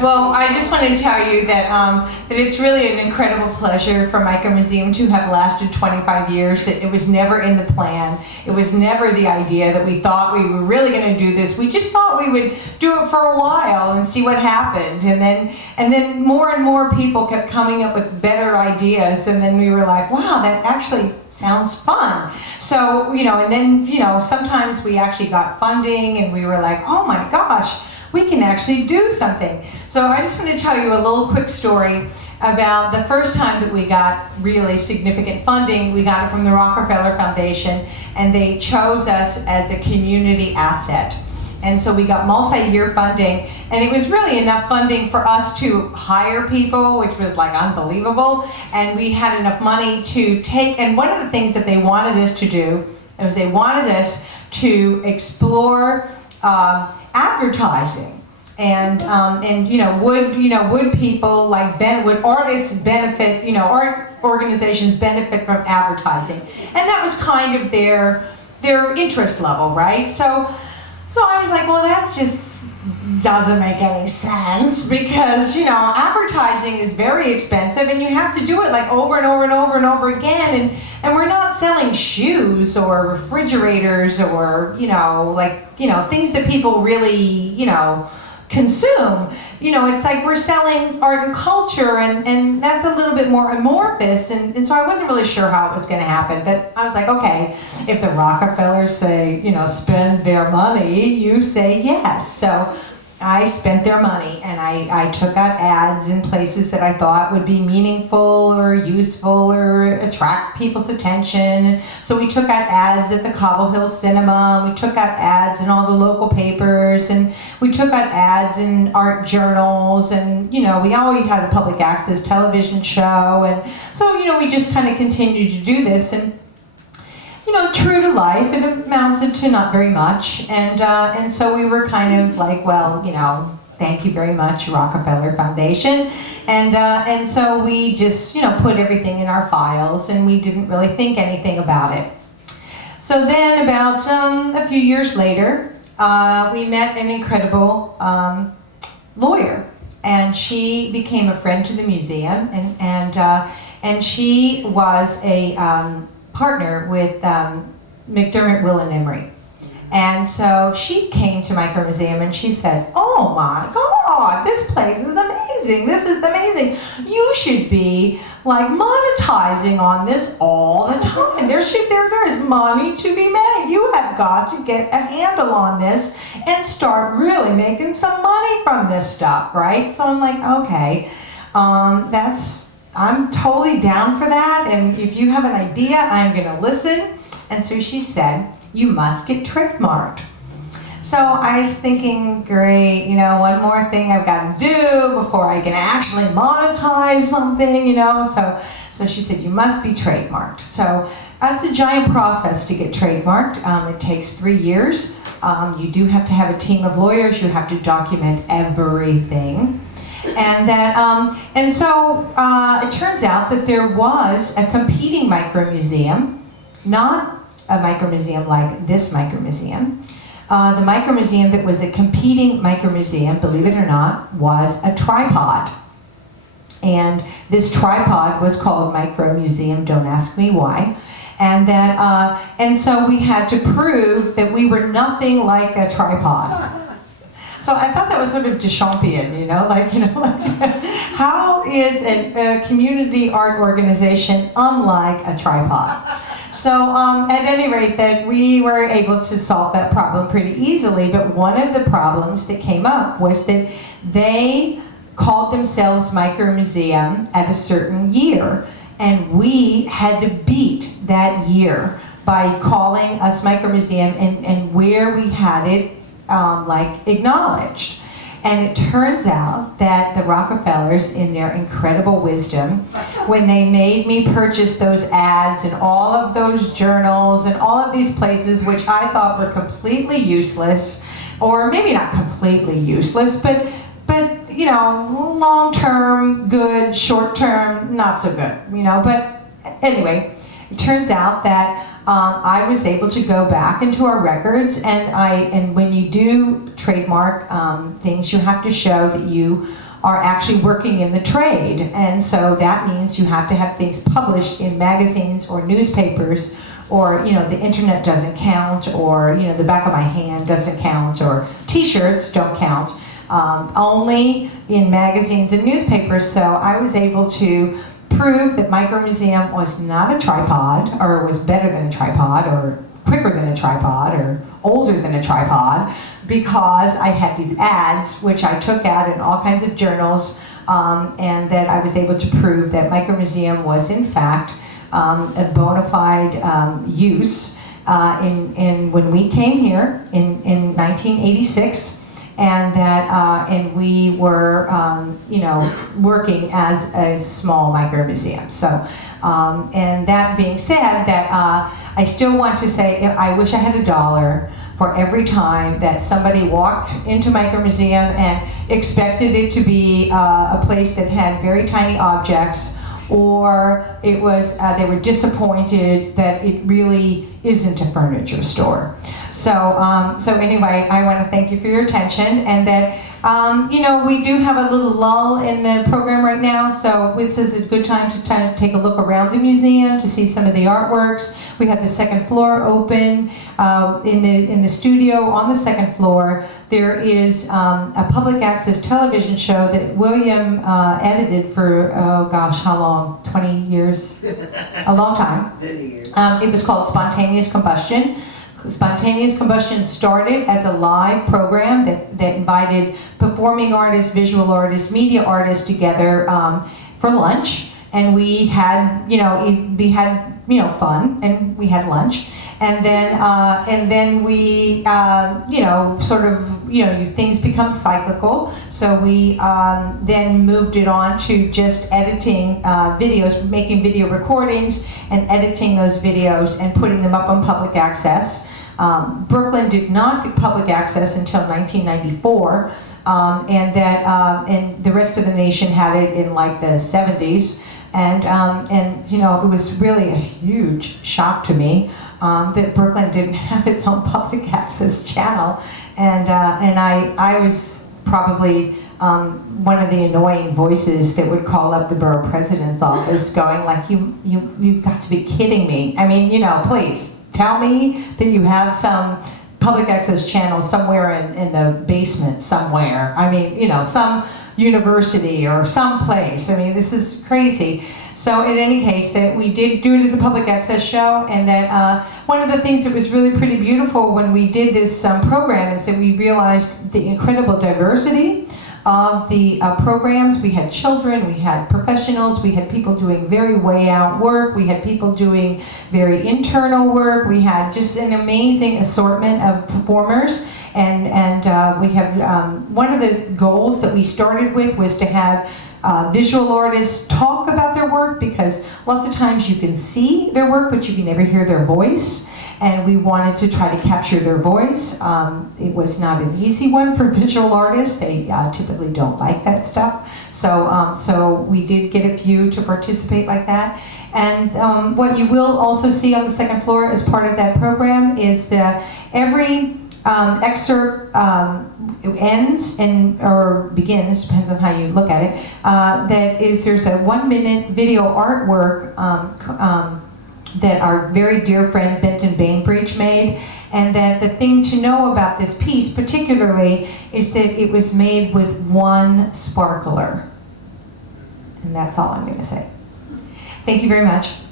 Well, I just wanted to tell you that that it's really an incredible pleasure for Micro Museum to have lasted 25 years. That it was never in the plan. It was never the idea that we thought we were really going to do this. We just thought we would do it for a while and see what happened. And then more and more people kept coming up with better ideas. And then we were like, wow, that actually sounds fun. So, and then, sometimes we actually got funding and we were like, oh my gosh, we can actually do something. So I just want to tell you a little quick story about the first time that we got really significant funding. We got it from the Rockefeller Foundation, and they chose us as a community asset. And so we got multi-year funding, and it was really enough funding for us to hire people, which was like unbelievable. And we had enough money to take, and one of the things that they wanted us to do was they wanted us to explore advertising. And would people would artists benefit, art organizations benefit from advertising? And that was kind of their interest level, right? So I was like, well, that just doesn't make any sense, because, advertising is very expensive and you have to do it like over and over and over and over again. And we're not selling shoes or refrigerators or, things that people really, consume. It's like we're selling art and culture, and that's a little bit more amorphous, and so I wasn't really sure how it was going to happen, but I was like, okay, if the Rockefellers say, spend their money, you say yes. So I spent their money, and I took out ads in places that I thought would be meaningful or useful or attract people's attention. So we took out ads at the Cobble Hill Cinema, and we took out ads in all the local papers, and we took out ads in art journals, and we always had a public access television show, and so we just kind of continued to do this, and true to life, it amounted to not very much, and so we were kind of like, well, thank you very much, Rockefeller Foundation, and so we just put everything in our files, and we didn't really think anything about it. So then about a few years later, we met an incredible lawyer, and she became a friend to the museum, and she was a partner with McDermott, Will and Emery. And so she came to Micro Museum and she said, oh my God, this place is amazing. This is amazing. You should be like monetizing on this all the time. There is money to be made. You have got to get a handle on this and start really making some money from this stuff, right? So I'm like, okay, I'm totally down for that, and if you have an idea, I'm going to listen. And so she said, you must get trademarked. So I was thinking, great, one more thing I've got to do before I can actually monetize something, So she said, you must be trademarked. So that's a giant process to get trademarked. It takes 3 years. You do have to have a team of lawyers. You have to document everything. And so it turns out that there was a competing micro museum, not a micro museum like this micro museum. The micro museum that was a competing micro museum, believe it or not, was a tripod. And this tripod was called Micro Museum, don't ask me why. And so we had to prove that we were nothing like a tripod. So I thought that was sort of Deschampian, how is a community art organization unlike a tripod? So at any rate, that we were able to solve that problem pretty easily, but one of the problems that came up was that they called themselves Micro Museum at a certain year, and we had to beat that year by calling us Micro Museum and where we had it acknowledged. And it turns out that the Rockefellers, in their incredible wisdom, when they made me purchase those ads and all of those journals and all of these places, which I thought were completely useless, or maybe not completely useless, but long-term good, short-term not so good, But anyway, it turns out that I was able to go back into our records, and when you do trademark things, you have to show that you are actually working in the trade. And so that means you have to have things published in magazines or newspapers, or the internet doesn't count, or the back of my hand doesn't count, or t-shirts don't count, only in magazines and newspapers. So I was able to prove that Micro Museum was not a tripod, or was better than a tripod, or quicker than a tripod, or older than a tripod, because I had these ads which I took out in all kinds of journals, and that I was able to prove that Micro Museum was in fact a bona fide use when we came here in 1986, and that and we were working as a small micro museum. So and that being said, that I still want to say I wish I had $1 for every time that somebody walked into Micro Museum and expected it to be a place that had very tiny objects, or it was they were disappointed that it really isn't a furniture store. So anyway, I want to thank you for your attention, and that we do have a little lull in the program right now, so this is a good time to take a look around the museum to see some of the artworks. We have the second floor open. In the studio on the second floor, there is a public access television show that William edited for, oh gosh, how long? 20 years? A long time. Many years. It was called Spontaneous Combustion. Spontaneous Combustion started as a live program that invited performing artists, visual artists, media artists together for lunch, and we had fun, and we had lunch, and then we things become cyclical. So we then moved it on to just editing videos, making video recordings and editing those videos and putting them up on public access. Brooklyn did not get public access until 1994, and the rest of the nation had it in like the 70s. And it was really a huge shock to me that Brooklyn didn't have its own public access channel, and I was probably one of the annoying voices that would call up the borough president's office, going like, you've got to be kidding me. I mean, please tell me that you have some public access channel somewhere in the basement somewhere. I mean, some university or some place. I mean, this is crazy. So in any case, that we did do it as a public access show, and that one of the things that was really pretty beautiful when we did this program is that we realized the incredible diversity of the programs. We had children, we had professionals, we had people doing very way out work, we had people doing very internal work, we had just an amazing assortment of performers. And we have, one of the goals that we started with was to have visual artists talk about their work, because lots of times you can see their work, but you can never hear their voice. And we wanted to try to capture their voice. It was not an easy one for visual artists. They typically don't like that stuff. So we did get a few to participate like that. And what you will also see on the second floor as part of that program is that every excerpt ends or begins, depends on how you look at it, there's a 1-minute video artwork that our very dear friend Benton Bainbridge made. And that the thing to know about this piece particularly is that it was made with one sparkler. And that's all I'm going to say. Thank you very much.